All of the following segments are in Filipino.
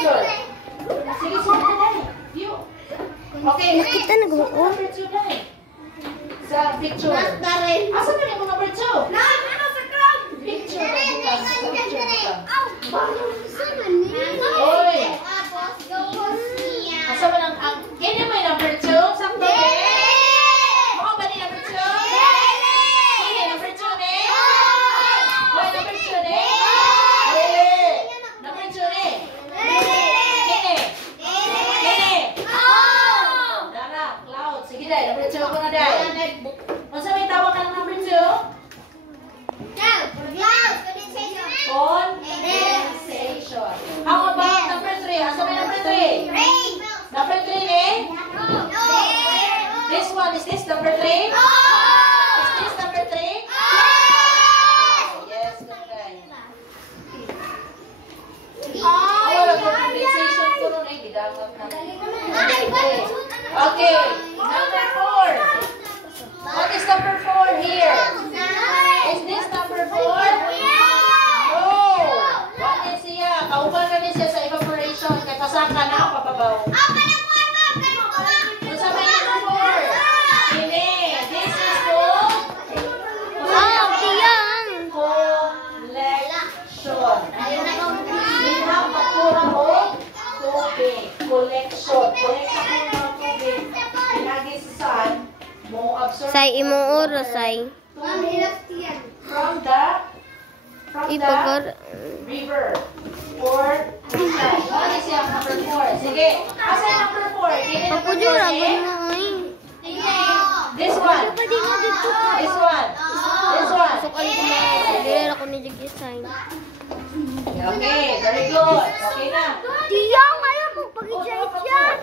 picture. Sige, sige na dahil. View. Okay, Kita nag-oo. number 2 dahil. Sa picture. Asa na yung number 2? Picture na bukas. Picture bukas. Oy! Asa ba ang... Kaya may number 2? Sakto eh? Mukha ba ni number 2? Kaya number 2 eh? Oy, number 2 eh? Number 2 eh? Dara, Cloud. Sige dahil, number 2 ko na dahil. Kung sa may tawag ka ng number 2? Condensation. How about number 3? Asa may number 3? Number 3 eh? This one, is this number 3? Is this number 3? Yes, good guy. Condensation ko nun eh, gidangat na. Okay, number 4. What is number 4 here? Is this number 4? No! What is siya? Kauban na niya sa evaporation. Kaya pasaka na papabaw. Kung sa may number 4. Hindi. This is called collection. Minang pagkura mo tubig. Collection. Collection mo ng tubig. Pinagi sa saan? Mo absorb. Say, imong oras, say. From the river or side. Ano siya number 4? Sige. Asa yung number 4? Papujura, gano'n ay. This one. This one. This one. Sukali ko na. Ako ni Jiggy, say. Okay, very good. Okay na. Tiyang, ayaw mo pag-i-jay yan.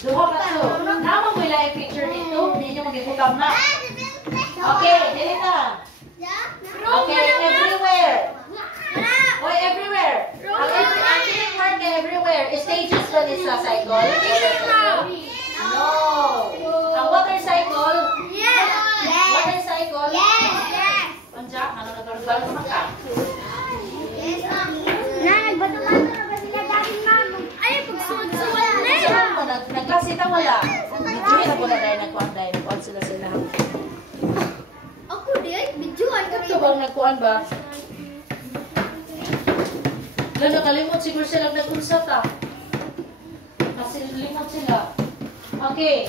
Duha ka to. Naman mo ilang picture dito. Hindi nyo mag-ibutang na. Okay, dili na. Okay, everywhere. Why everywhere? Ang active part na everywhere. Stages ba ni sa cycle? No. Ang water cycle? Water cycle? Anja, ano na doon? Bago maka? Nagkasita wala. Video na po na dahil nagkuhan dahil. Nagkuhan sila. Ako din, video ay Ito bang nagkuhan ba? Nakalimot siguro silang nag-usap ah. Kasi limot sila. Okay.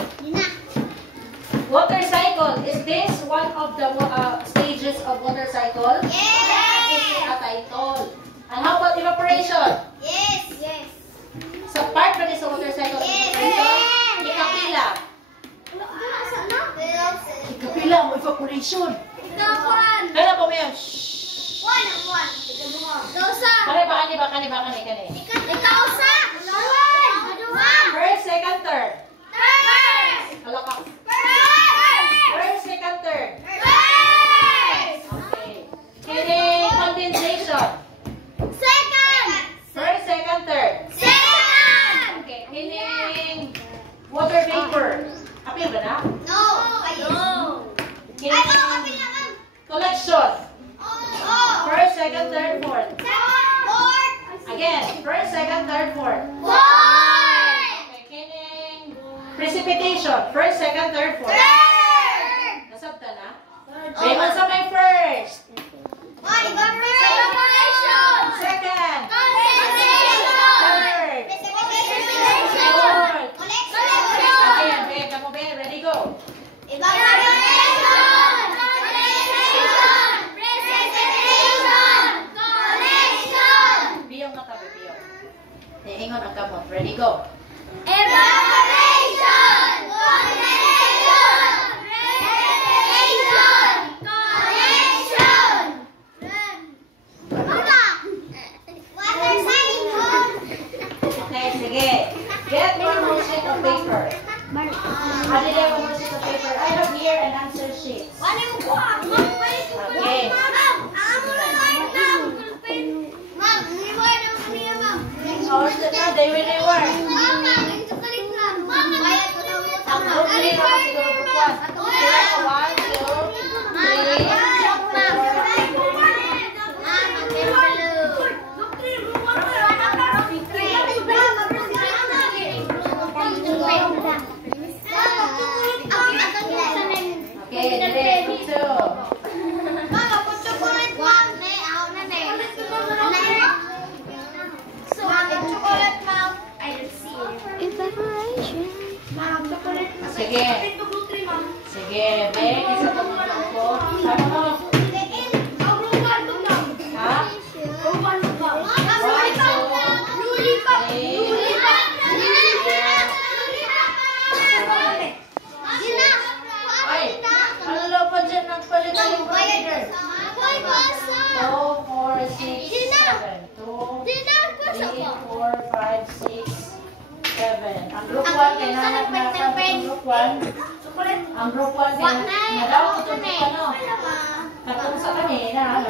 Water cycle. Is this one of the stages of water cycle? Yes! Is it a title? And how about evaporation? Yes! Sa part ba din sa water cycle of evaporation? Ikapila. Ikapila mo evaporation. Kaya po mo yan. Kani ba? First, second, third. Hala ka. First, second, third. Okay. Kini condensation. First, second, third. Okay. Kini water vapor. Apil ba na? Kini collection. First, second, third, fourth. Again. First, second, third, fourth. Okay. Kini precipitation. First, second, third, fourth. Nasabta na? Raymond sa may first. Second. Third. Fourth. Again. Come on, ready, go. Biyong katabi, biyong. Ingon ang kamot. Ready, go. Okay, sige. Get one more sheet of paper. Ano din one more sheet of paper? I have here an answer sheet. Okay. They really were. Ang probably naman siguro bukuan. Sila sa 1, 2, 3. Sige. Sige, Ben, isa itong grupo. Sama mo. Ha? 7. Ang group 1 kay nahanap na sa group 1. Ang group 1 kay nadaw ko ito ano. Katong sa kanina.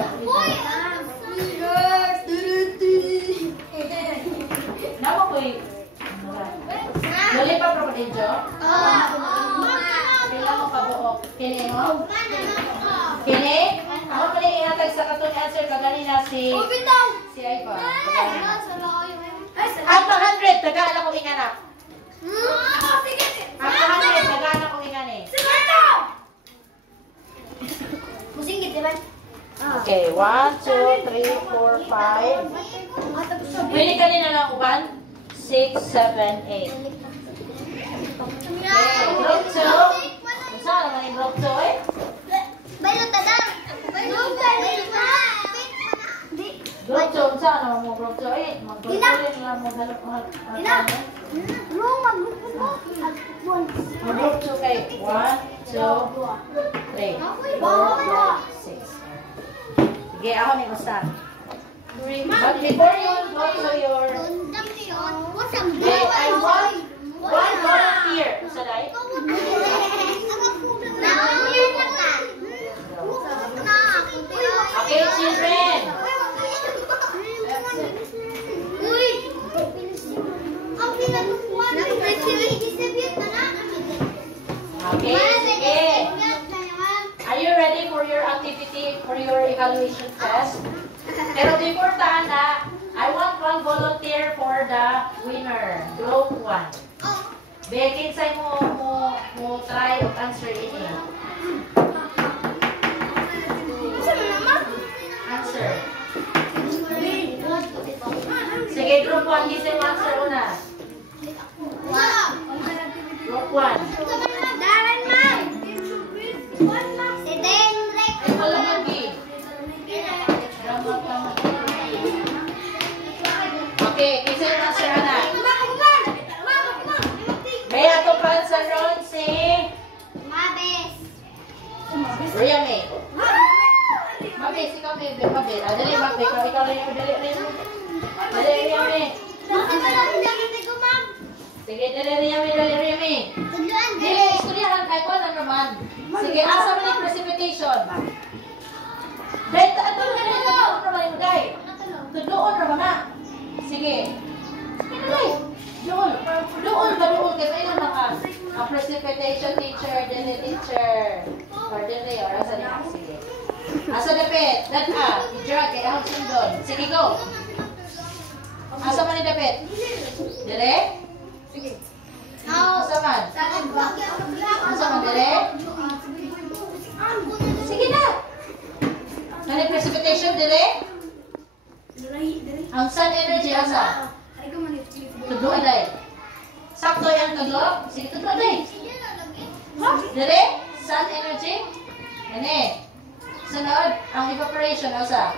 Nama ko eh. Dali pa prokodinjo? Kailan mo kabuok? Kini mo? Kini? Ako pala ihatag sa katong answer kaganina si Aiva. Ang 100, tagaan ako inganap. Ang 100, tagaan ako ingani. Okay, 1, 2, 3, 4, 5. Pwede kanina lang uban? 6, 7, 8. Okay, group 2. Saan naman yung group 2 eh? Group 2, saan naman mo group 2 eh? Mag-group lang mo galap Mag-group 2 kay 1, 2, 3, 4, 5, 6. Sige, ako ni Gustav. But before you go to your... Okay, I want one volunteer. Saday? Okay, children. Okay, sige. Are you ready for your activity, for your evaluation test? Pero before na, I want one volunteer for the winner, group 1. Bekin say mo try to answer it. Answer. Sige, group 1, gisay mo answer una. Group 1. Wala lagi. Okay, gisay mo answer ana. May ato pa sa ron si Riame. Mabes, ikaw may mabes. Dali, mabes. Ikaw rin yung dali. Dali, Riame. Sige, dali, Riame. Dili, istoryahan kay ko na naman. Sige, asa mo yung precipitation. Benta, ato na dito. Ano naman yung day? Tudloon naman na. Sige. Sige, dali. Doon kay may naman ka. A precipitation teacher, dili teacher. Or dili, or asa niya. Sige. Asa dapit? That i-drag kay ahong sundon. Sige, go. Asa man ni dapit? Dili? Sige. Asa man? Asa man, dili? Sige na. Kani precipitation, dili? Ang sun energy, asa? Tudlo day. Sakto yan tudlo? Sige, tudlo day. Dili? Sun energy? Ini. Sunod, ang evaporation, asa?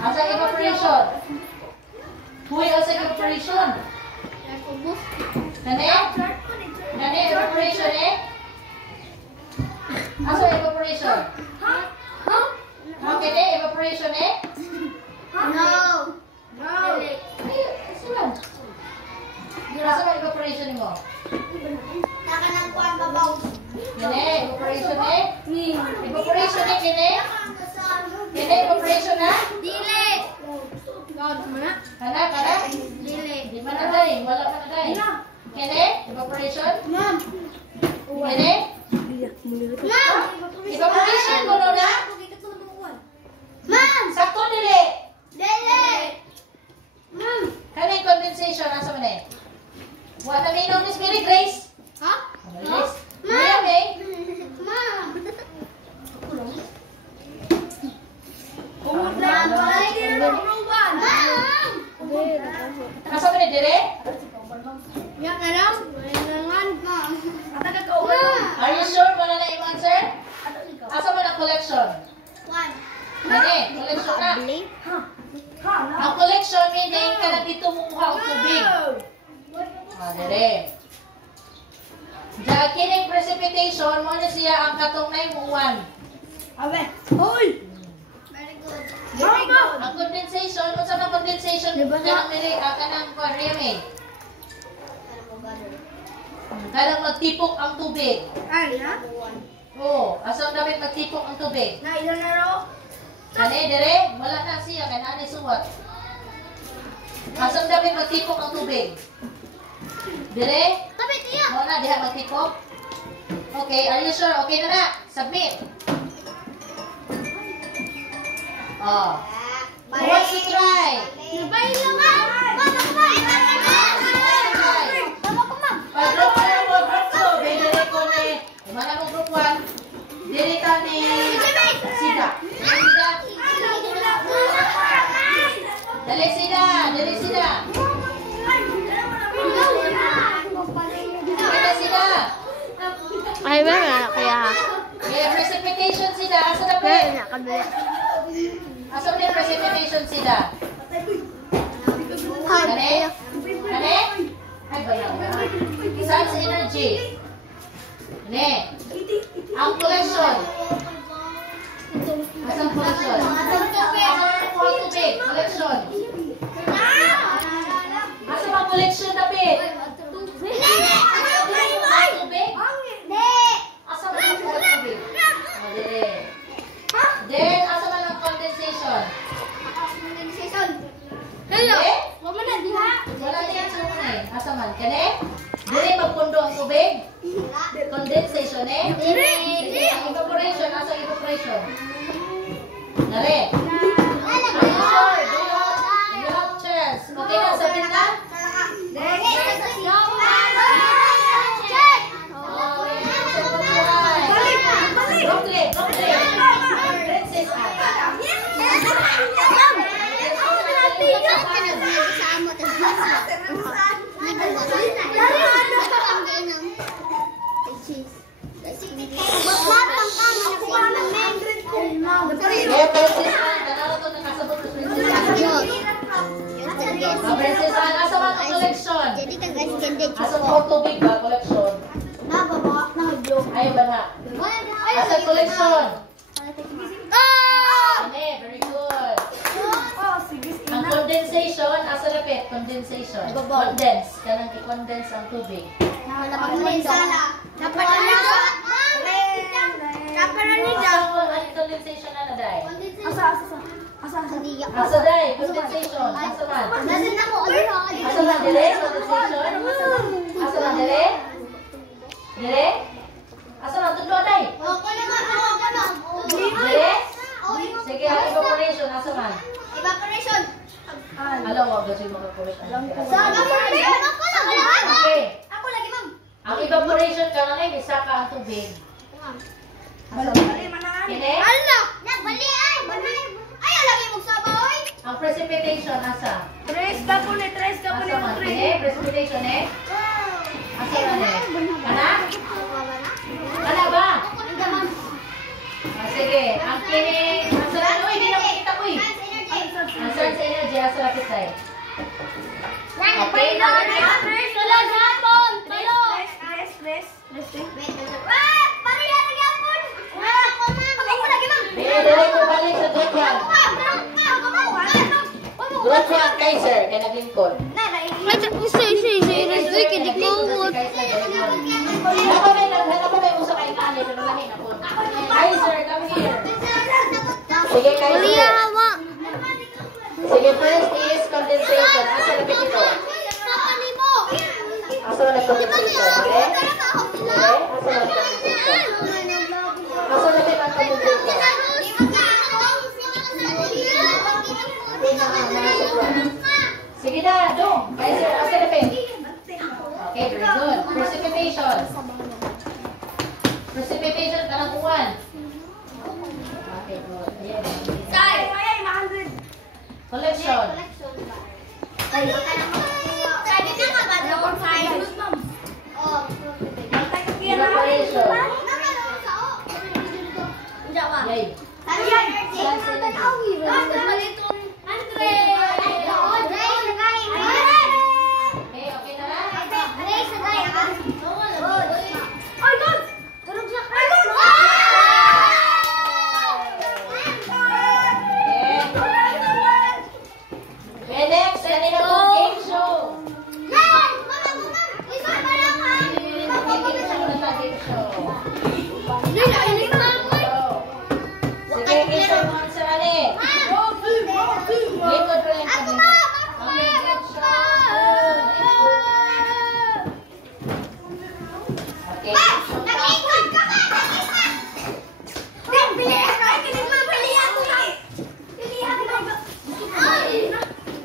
Asa evaporation? Huy, asa evaporation? Nani? Nani evaporation eh? Asa evaporation? Okay, de, evaporation eh? Asa ba evaporation mo? Kini, evaporation eh? Evaporation eh, kini? Kini, evaporation na? Kana? Di man na day, wala man na day. Kini, evaporation? Kini? Evaporation mo na? Sakto dili? Kani condensation, asa man eh? Wala na minom ni Mary Grace? Grace? Ma'am! Asa man eh, dire? Yan na lang. Are you sure wala na yung answer? Asa man ang collection? Gani, collection na. Ang collection meaning kanang dito mumuha og tubig. Dire. Ja kining precipitation mo na siya ang katong nay muwan. Ang condensation, unsa man condensation? Kanang mili kanang reme. Kanang magtipok ang tubig. Oo, asang dapat magtipok ang tubig. Kani dire, wala na siya kanani suwat. Asang dapat magtipok ang tubig. Dire? Wala diha magtipok. Okay, are you sure? Okay na na. Submit. Oh. Who wants to try? Group 2. Bidili ko ni, mana mo group 1? Dilita ni Sida. Sida. Dali Sida. Dali Sida. Dali Sida. Ay, ba nga kaya? Yeah, precipitation Sida. Asa na Kaya pe? na kabila. Asa na yung precipitation Sida? Kani? Kani? Ay, bayan. Sun's energy. Ne. Ang collection. Asang collection? Asang tubig? Collection. Asang ang collection David? Tubig? Asang ang tubig? Then, asang ang condensation? Hello. Eh? Wala diha. Wala din sa muna eh. Asa man? Kani? Dili magpundo ang tubig? Condensation eh? Sige, ang evaporation. Asa evaporation? Nari? Are you sure? Do you have chance? Okay na, sabihin na? Princess Anne. Yeah, Princess Anne. Kanala to nakasabot na Princess Anne. Princess Anne, asa man ang collection? Asa po tubig ba collection? Ayaw ba na? Asa collection? Kani, very good. Ang condensation, asa lapit? Condensation. Condense. Kanang i-condense ang tubig. Asa ang condensation na na, Day? Asa, Day? Condensation. Asa man? Asa man, dire? Condensation? Asa man, dire? Dire? Asa man, tundo, Day? Dire? Sige, ang evaporation. Asa man? Alam mo, kasi evaporation. Okay. Ang evaporation ka na ngayon, isa ka ang tubig. Asa man? Kine? Ang precipitation, asa? Asa man? Kine? Precipitation eh? Asa man eh? Kana? Kana ba? Sige, ang kine... Asa na? Uy, hindi na makita ko eh. Ang sun's energy, asa na kita eh? Okay, dili ko balik sa group 1. Group 1, Kaiser, kay naglingkod. Kaiser, come here. Sige, Kaiser. Sige, first is condensation. Asa na ito? Asa na condensation? Okay? Okay? Asa na condensation? Asa na ang condensation? Sige na, dong. Kaiser, asa na okay, very good. Precipitation. Precipitation, kanang uwan. Okay, good. Ayan. Collection.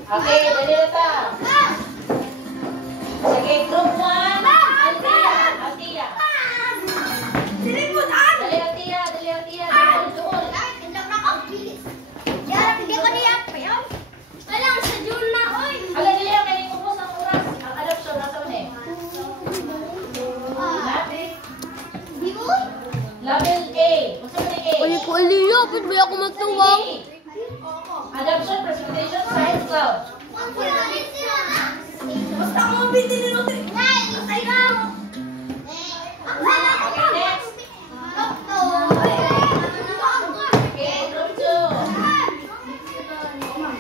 Okay, dali na ta. Sige, group 1. Altia. Altia. Dali, Altia. Dali, Altia. Doon. Ala, dali ang kaning ubos ang oras. Ang adoption, nasa una eh. Level A. Masa ba A? Uli ko aliyo, ba't ba ako magtuwang? Adoption, precipitation, science, cloud. Okay, next. Okay, group 2.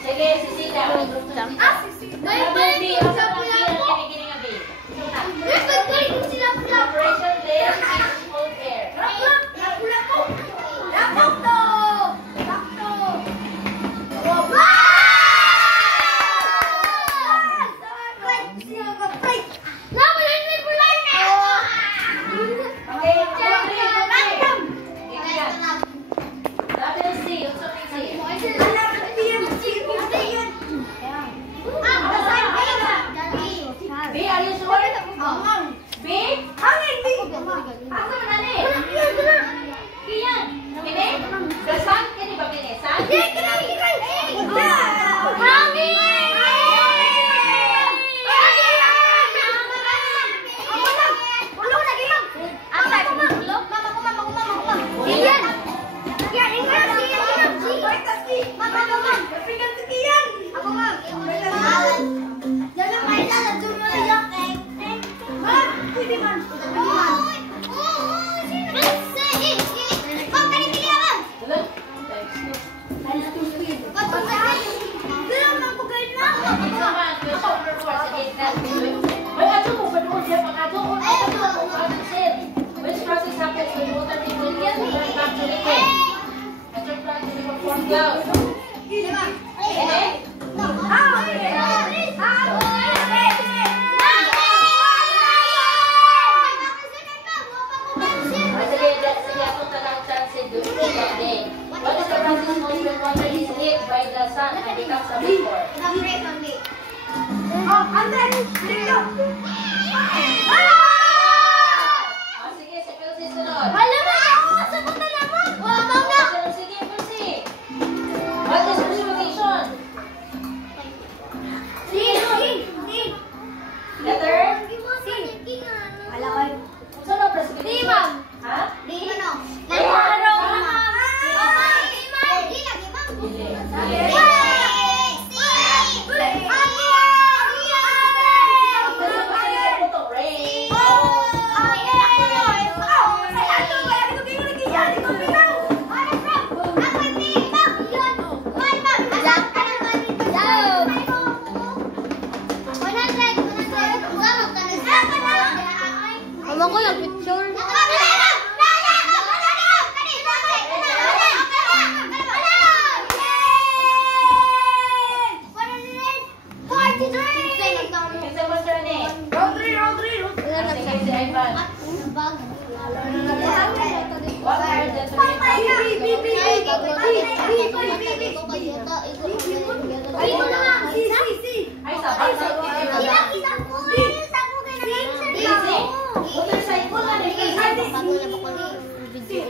Sige, Cecilia. Level B. Asa ba ang B? Ang kinikinig ang B? Operation Day, cold air. Okay, group 3. Ganyan. Level C. Unsok ng C. B, are you sure? B? Asa man ani? Kiyan. Kini? Gasan? Kini ba kini? San? Which process happens when water people get turned back to liquid? Turn back to liquid form cloud. What is the process most when water is lit by the sun and becomes a vapor? Sige, si Pilsi sunod. Sige, Pilsi. What is precipitation? Letter? Saan ang precipitation? Ha? Mama ko lang picture. Sige, si Ivan. What are the three ay, sabay sa easy. Motorcycle na rin. See?